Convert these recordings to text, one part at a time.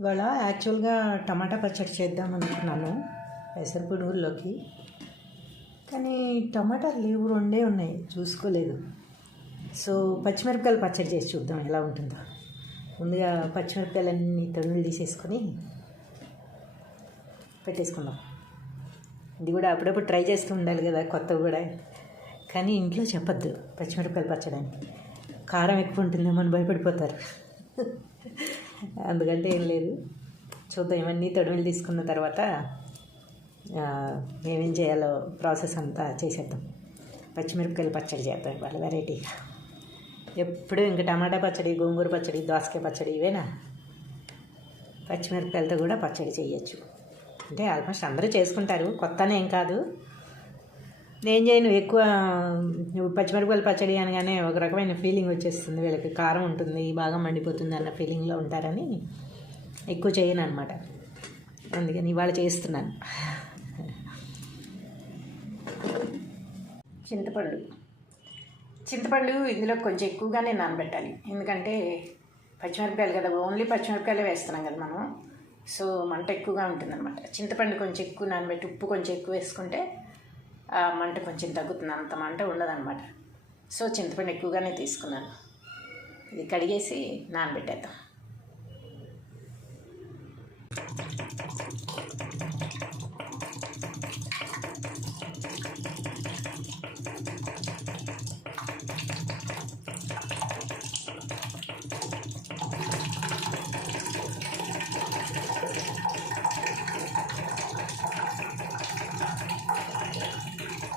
ఇవాళ యాక్చువల్గా టమాటా పచ్చడి చేద్దాం అనుకున్నాను పెసరపొడుగుల్లోకి. కానీ టమాటాలు లేవు, రెండే ఉన్నాయి, చూసుకోలేదు. సో పచ్చిమిరపకాయలు పచ్చడి చేసి చూద్దాం ఎలా ఉంటుందో. ముందుగా పచ్చిమిరపకాయలన్నీ తొడుగులు తీసేసుకొని పెట్టేసుకుందాం. ఇది కూడా అప్పుడప్పుడు ట్రై చేస్తూ ఉండాలి కదా, కొత్తవి కూడా. కానీ ఇంట్లో చెప్పద్దు పచ్చిమిరపకాయలు పచ్చడానికి, కారం ఎక్కువ ఉంటుందేమో అని భయపడిపోతారు. అందుకంటే ఏం లేదు, చూద్దాం. ఇవన్నీ తొడుగులు తీసుకున్న తర్వాత మేమేం చేయాలో ప్రాసెస్ అంతా చేసేద్దాం. పచ్చిమిరపకాయలు పచ్చడి చేద్దాం ఇవాళ వెరైటీగా. ఎప్పుడు ఇంకా టమాటా పచ్చడి, గోంగూర పచ్చడి, దోసకాయ పచ్చడి ఇవేనా. పచ్చిమిరపకాయలతో కూడా పచ్చడి చేయొచ్చు. అంటే ఆల్మోస్ట్ అందరూ చేసుకుంటారు, కొత్తనే ఏం కాదు. నేను చేయను ఎక్కువ. పచ్చిమిరపకాయలు పచ్చడి అనగానే ఒక రకమైన ఫీలింగ్ వచ్చేస్తుంది వీళ్ళకి, కారం ఉంటుంది, బాగా మండిపోతుంది అన్న ఫీలింగ్లో ఉంటారని ఎక్కువ చేయను అనమాట. అందుకని ఇవాళ చేస్తున్నాను. చింతపండు ఇందులో కొంచెం ఎక్కువగానే నానబెట్టాలి, ఎందుకంటే పచ్చిమిరపకాయలు కదా, ఓన్లీ పచ్చిమిరపకాయలే వేస్తున్నాం కదా మనం. సో మంట ఎక్కువగా ఉంటుందన్నమాట. చింతపండు కొంచెం ఎక్కువ నానబెట్టి, ఉప్పు కొంచెం ఎక్కువ వేసుకుంటే మంట కొంచెం తగ్గుతుంది, అంత మంట ఉండదన్నమాట. సో చింతపండు ఎక్కువగానే తీసుకున్నాను. ఇది కడిగేసి నానబెట్టేద్దాం.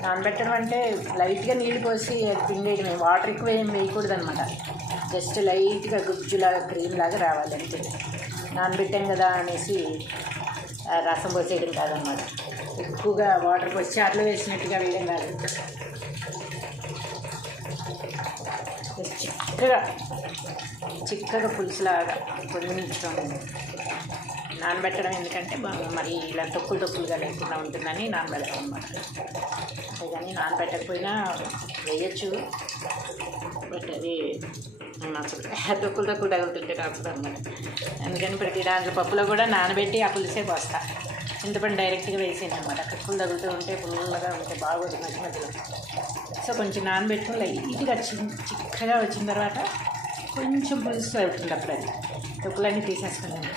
నానబెట్టడం అంటే లైట్గా నీళ్ళు పోసి పిండేయడమే, వాటర్ ఎక్కువ ఏం వేయకూడదు అనమాట. జస్ట్ లైట్గా గుజ్జులాగా క్రీమ్ లాగా రావాలి అంతే. నానబెట్టాం కదా అనేసి రసం పోసేయడం కాదనమాట. ఎక్కువగా వాటర్ పోసి చారులో వేసినట్టుగా వేయడం కాదు. చిక్కగా పులుసులాగా పొందించడం. నానబెట్టడం ఎందుకంటే మరి ఇలా తొక్కులుగా లేకుండా ఉంటుందని నానబెడతాం అనమాట. కానీ నానబెట్టకపోయినా వేయచ్చు, బట్ అది తొక్కులు తగులుతుంటే కాకుండా అనమాట. అందుకని ప్రతి దాంట్లో పప్పులో కూడా నానబెట్టి ఆ పులుసే పోస్తా. చింతపండు డైరెక్ట్గా వేసేది అనమాట. తొక్కులు తగులుతూ ఉంటే పుల్లగా ఉంటే బాగోదు మధ్య మధ్యలో. సో కొంచెం నానబెట్టుకుని లైట్గా చిక్కగా వచ్చిన తర్వాత కొంచెం పులుసు అవుతుంది. అప్పుడు అది తొక్కులన్నీ తీసేసుకున్నాను.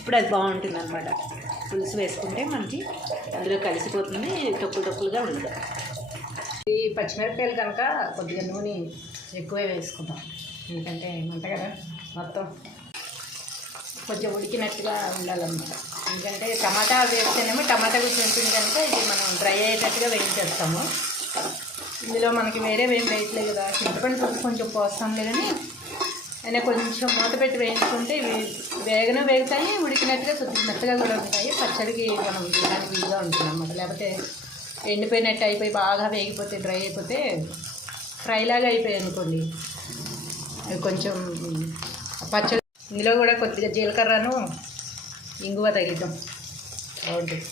ఇప్పుడు అది బాగుంటుంది అనమాట. పులుసు వేసుకుంటే మనకి అందులో కలిసిపోతుంది, తొక్కులుగా ఉండదు. ఈ పచ్చిమిరపకాయలు కనుక కొద్దిగా నూనె ఎక్కువే వేసుకుందాం, ఎందుకంటే మంట కదా, మొత్తం కొంచెం ఉడికినట్టుగా ఉండాలన్నమాట. ఎందుకంటే టమాటా వేస్తేనేమో టమాటా గురించి ఉంటుంది కనుక ఇది మనం డ్రై అయ్యేటట్టుగా వేయించేస్తాము. ఇందులో మనకి వేరే ఏం వేయట్లేదు కదా, చింతపండు పులుసు కొంచెం పోస్తాం లేదని అయినా కొంచెం మూత పెట్టి వేయించుకుంటే వేగుతాయి, ఉడికినట్టుగా కొద్దిగా మెత్తగా కూడా ఉంటాయి. పచ్చడికి మనం తినడానికి వీలుగా ఉంటుంది అన్నమాట. లేకపోతే ఎండిపోయినట్టు అయిపోయి బాగా వేగిపోతే డ్రై అయిపోతే ఫ్రైలాగా అయిపోయాయి అనుకోండి, కొంచెం పచ్చడి. ఇందులో కూడా కొద్దిగా జీలకర్రను ఇంగువ తగిద్దాం, బాగుంటుంది.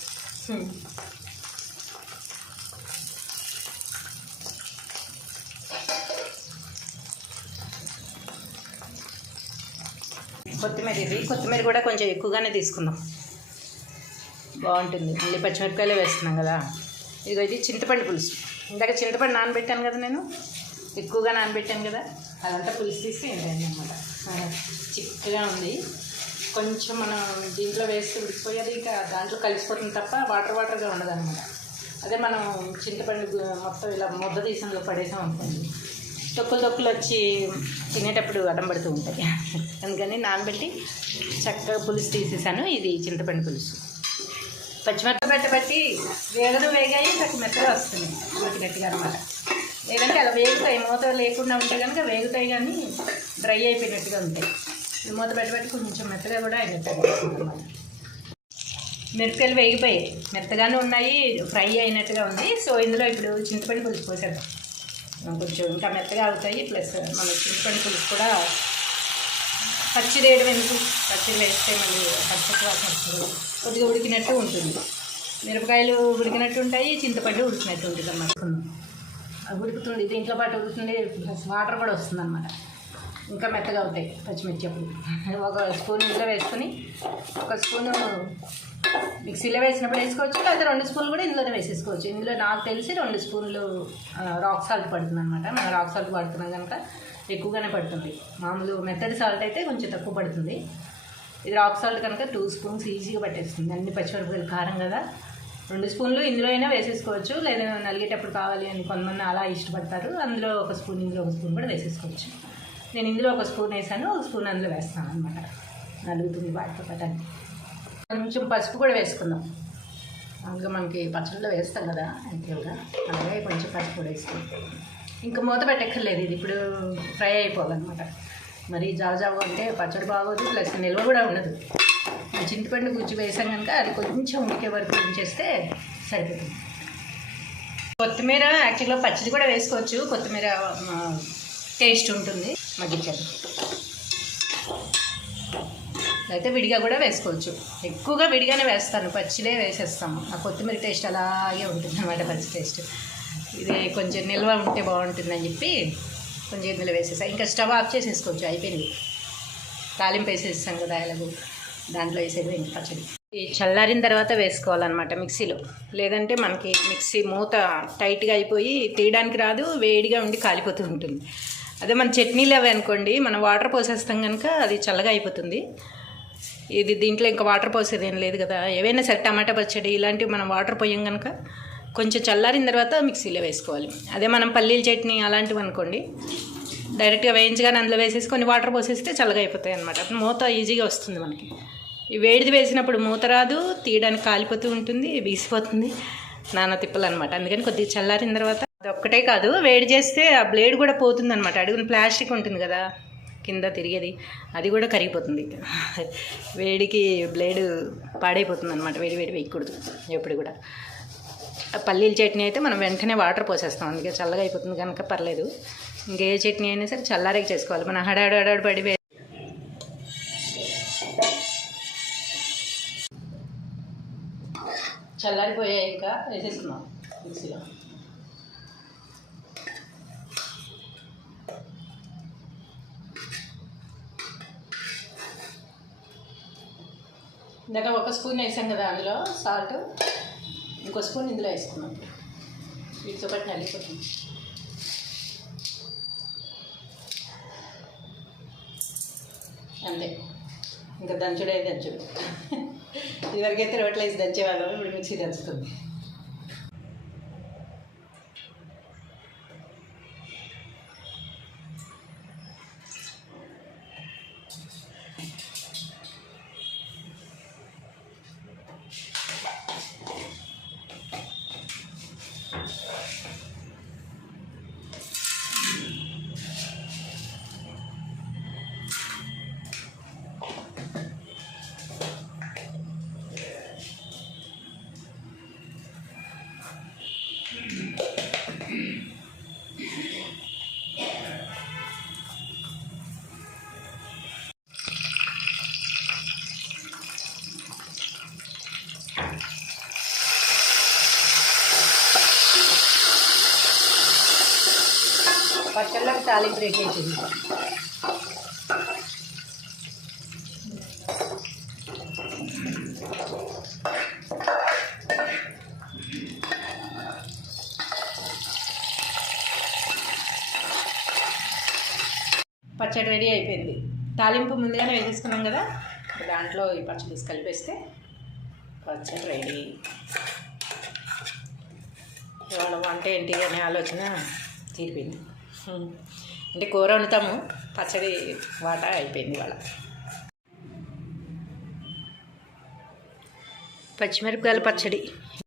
కొత్తిమీర కూడా కొంచెం ఎక్కువగానే తీసుకుందాం, బాగుంటుంది. మళ్ళీ పచ్చిమిరపకాయలే వేస్తున్నాం కదా. ఇదిగో ఇది చింతపండు పులుసు. ఇందాక చింతపండు నానబెట్టాను కదా, నేను ఎక్కువగా నానబెట్టాను కదా, అదంతా పులుసు తీసి ఏంటండి అనమాట. చిక్కగా ఉంది. కొంచెం మనం దీంట్లో వేస్తే ఉడికిపోయేది, ఇంకా దాంట్లో కలిసిపోతుంది తప్ప వాటర్గా ఉండదు అనమాట. అదే మనం చింతపండు మొత్తం ఇలా ముద్ద తీసంలో పడేసాం అనుకోండి, తొక్కులు వచ్చి తినేటప్పుడు అడ్డం పడుతూ ఉంటాయి. అందుకని నానబెట్టి చక్కగా పులుసు తీసేసాను. ఇది చింతపండు పులుసు. పచ్చిమిరపకాయ బట్టి వేగాయి, మెత్తగా వస్తుంది ఉడికినట్టుగా అనమాట. లేదంటే అలా వేగుతాయి, మూత లేకుండా ఉంటే కనుక వేగుతాయి, కానీ డ్రై అయిపోయినట్టుగా ఉంటాయి. మూత పెట్టి కొంచెం మెత్తగా కూడా అయినట్టుగా అనమాట. మిరపకాయలు వేగిపోయాయి, మెత్తగానే ఉన్నాయి, ఫ్రై అయినట్టుగా ఉంది. సో ఇందులో ఇప్పుడు చింతపండు పులుసు పోసేద్దాం. కొంచెం ఇంకా మెత్తగా అవుతాయి. ప్లస్ మన చింతపండు పులుసు కూడా పచ్చిది వేయడం ఎందుకు, పచ్చిది వేస్తే మళ్ళీ పచ్చటి వాసన వస్తుంది. కొద్దిగా ఉడికినట్టు ఉంటుంది, మిరపకాయలు ఉడికినట్టు ఉంటాయి, చింతపండు ఉడికినట్టు ఉంటుంది అన్నమాట. ఉడుకుతుంది, దీంట్లో పాటు ఉడుకుతుంది, ప్లస్ వాటర్ కూడా వస్తుంది అన్నమాట. ఇంకా మెత్తగా అవుతాయి పచ్చిమిర్చి అప్పుడు. ఒక స్పూన్ ఇందులో వేసుకొని ఒక స్పూను మిక్సీలో వేసినప్పుడు వేసుకోవచ్చు, లేదా 2 స్పూన్లు కూడా ఇందులోనే వేసేసుకోవచ్చు. ఇందులో నాకు తెలిసి 2 స్పూన్లు రాక్ సాల్ట్ పడుతుంది అనమాట. మనం రాక్ సాల్ట్ పడుతున్నాం కనుక ఎక్కువగానే పడుతుంది. మామూలు మెత్తడి సాల్ట్ అయితే కొంచెం తక్కువ పడుతుంది. ఇది రాక్ సాల్ట్ కనుక 2 స్పూన్స్ ఈజీగా పట్టేస్తుంది. అన్ని పచ్చిమిరపకాయలు కారం కదా, 2 స్పూన్లు ఇందులో అయినా వేసేసుకోవచ్చు, లేదా నలిగేటప్పుడు కావాలి అని కొంతమంది అలా ఇష్టపడతారు. అందులో ఒక స్పూన్, ఇందులో ఒక స్పూన్ కూడా వేసేసుకోవచ్చు. నేను ఇందులో ఒక స్పూన్ వేసాను, ఒక స్పూన్ అందులో వేస్తాను అనమాట. నలుగుతుంది వాటితో పట్టండి. కొంచెం పసుపు కూడా వేసుకుందాం. అందులో మనకి పచ్చడిలో వేస్తాం కదా యాక్చువల్గా, అలాగే కొంచెం పసుపు కూడా వేసుకుందాం. ఇంకా మూత పెట్టక్కర్లేదు, ఇది ఇప్పుడు ఫ్రై అయిపోవాలన్నమాట. మరి జావ అంటే పచ్చడి బాగోదు, ప్లస్ నిల్వ కూడా ఉండదు. చింతపండు గుజ్జు వేసాం కనుక అది కొంచెం ఉడికే వరకు ఉంచేస్తే సరిపోతుంది. కొత్తిమీర యాక్చువల్గా పచ్చడి కూడా వేసుకోవచ్చు, కొత్తిమీర టేస్ట్ ఉంటుంది. మగ్గించాలి అయితే విడిగా కూడా వేసుకోవచ్చు. ఎక్కువగా విడిగానే వేస్తాను, పచ్చిదే వేసేస్తాము. ఆ కొత్తిమీర టేస్ట్ అలాగే ఉంటుంది అన్నమాట, పచ్చి టేస్ట్. ఇది కొంచెం నిల్వ ఉంటే బాగుంటుందని చెప్పి కొంచెం ఇందులో వేసేస్తాను. ఇంకా స్టవ్ ఆఫ్ చేసేసుకోవచ్చు, అయిపోయింది. తాలింపు వేసేస్తాం కదా ఎలాగో, దాంట్లో వేసేది ఇంక పచ్చడి. ఈ చల్లారిన తర్వాత వేసుకోవాలన్నమాట మిక్సీలో, లేదంటే మనకి మిక్సీ మూత టైట్గా అయిపోయి తీయడానికి రాదు, వేడిగా ఉండి కాలిపోతూ ఉంటుంది. అదే మన చట్నీలు అవి అనుకోండి, మనం వాటర్ పోసేస్తాం కనుక అది చల్లగా అయిపోతుంది. ఇది దీంట్లో ఇంకా వాటర్ పోసేది ఏం లేదు కదా. ఏవైనా సరే టమాటా పచ్చడి ఇలాంటివి మనం వాటర్ పోయాం కనుక కొంచెం చల్లారిన తర్వాత మిక్సీలో వేసుకోవాలి. అదే మనం పల్లీల చట్నీ అలాంటివి అనుకోండి, డైరెక్ట్గా వేయించగానే అందులో వేసేసి కొన్ని వాటర్ పోసేస్తే చల్లగా అయిపోతాయి అనమాట. మూత ఈజీగా వస్తుంది మనకి. ఈ వేడిది వేసినప్పుడు మూత రాదు, తీయడానికి కాలిపోతూ ఉంటుంది, బీసిపోతుంది, నానా తిప్పలు అనమాట. అందుకని కొద్దిగా చల్లారిన తర్వాత, అది ఒక్కటే కాదు, వేడి చేస్తే ఆ బ్లేడ్ కూడా పోతుంది అనమాట. అడుగున ప్లాస్టిక్ ఉంటుంది కదా కింద తిరిగేది, అది కూడా కరిగిపోతుంది. వేడికి బ్లేడ్ పాడైపోతుంది అనమాట. వేడి వేయకూడదు ఎప్పుడు కూడా. పల్లీల చట్నీ అయితే మనం వెంటనే వాటర్ పోసేస్తాం, అందుకే చల్లగా అయిపోతుంది కనుక పర్లేదు. ఇంకే చట్నీ అయినా సరే చల్లారే చేసుకోవాలి. మనం హడాడు పడి చల్లారిపోయాయి, ఇంకా వేసేస్తున్నాం మిక్సీలో. ఇందాక ఒక స్పూన్ వేసాం కదా అందులో సాల్ట్, ఇంకో స్పూన్ ఇందులో వేసుకున్నాం. వీటితో పాటు నలిగిపోతుంది. అంతే, ఇంకా దంచుడే దంచుడు. ఇదివరకైతే రోట్లో వేసి దంచేవాళ్ళం, ఇప్పుడు మిక్సీ దంచుతుంది. పచ్చళ్ళకి తాలింపు రేకేసింది. పచ్చడి రెడీ అయిపోయింది. తాలింపు ముందుగానే వేసేసుకున్నాం కదా, దాంట్లో ఈ పచ్చడి తీసి కలిపేస్తే పచ్చడి రెడీ. ఇవాళ వంట ఏంటి అనే ఆలోచన తీరిపోయింది. అంటే కూర వండుతాము, పచ్చడి వాటా అయిపోయింది ఇవాళ. పచ్చిమిరపకాయల పచ్చడి.